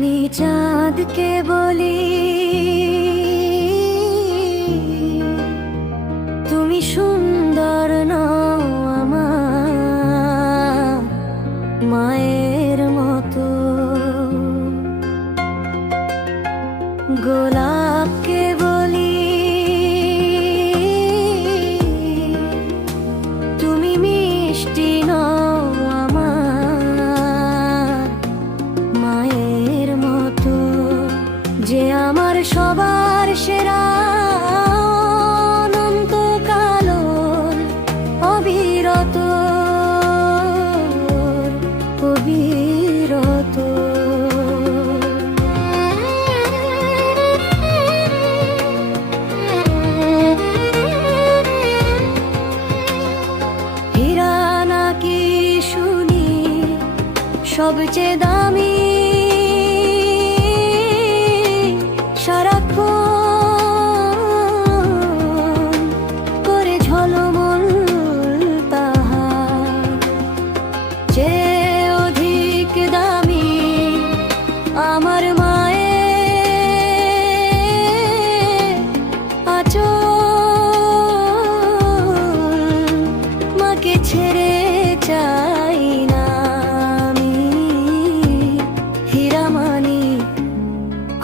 আমি চাঁদকে বলি তুমি সুন্দর নও আমার মায়ের মতো। গোলাপকে বলি তুমি মিষ্টি নও আমার মায়ের মতো। যে আমার সবার সেরা অনন্তকাল অবিরত অবিরত। হীরা নাকি শুনি সবচেয়ে দামি, সারাক্ষণ করে ঝলমল তাহার চেয়ে অধিক দামি আমার মায়ের আঁচল। মাকে ছেড়ে চাই না আমি, হীরা মানি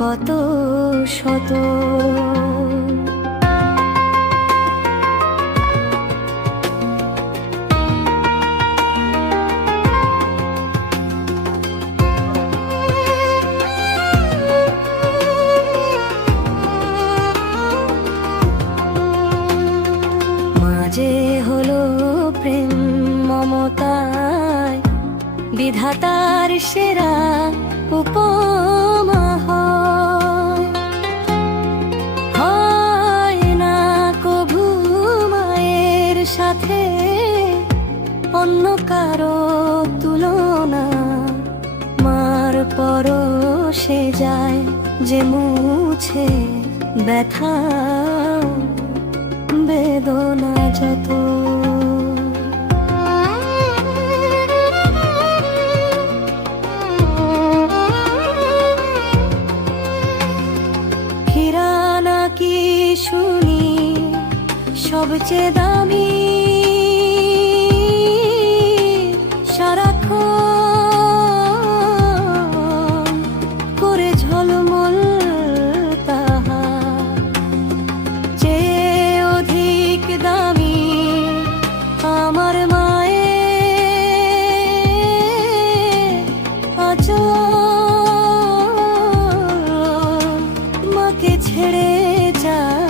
কত শত। মাঝে হলো প্রেম মমতায় বিধাতার সেরা উপমা হয় না কভু মায়ের সাথে অন্য কারো তুলনা। মার পরশে যায় যে মুছে ব্যথা বেদনা যত। হীরা নাকি শুনি সবচেয়ে দামি, সারাক্ষণ করে ঝলমল তাহার চেয়ে অধিক দামি আমার মায়ের আঁচল। মাকে ছেড়ে যায়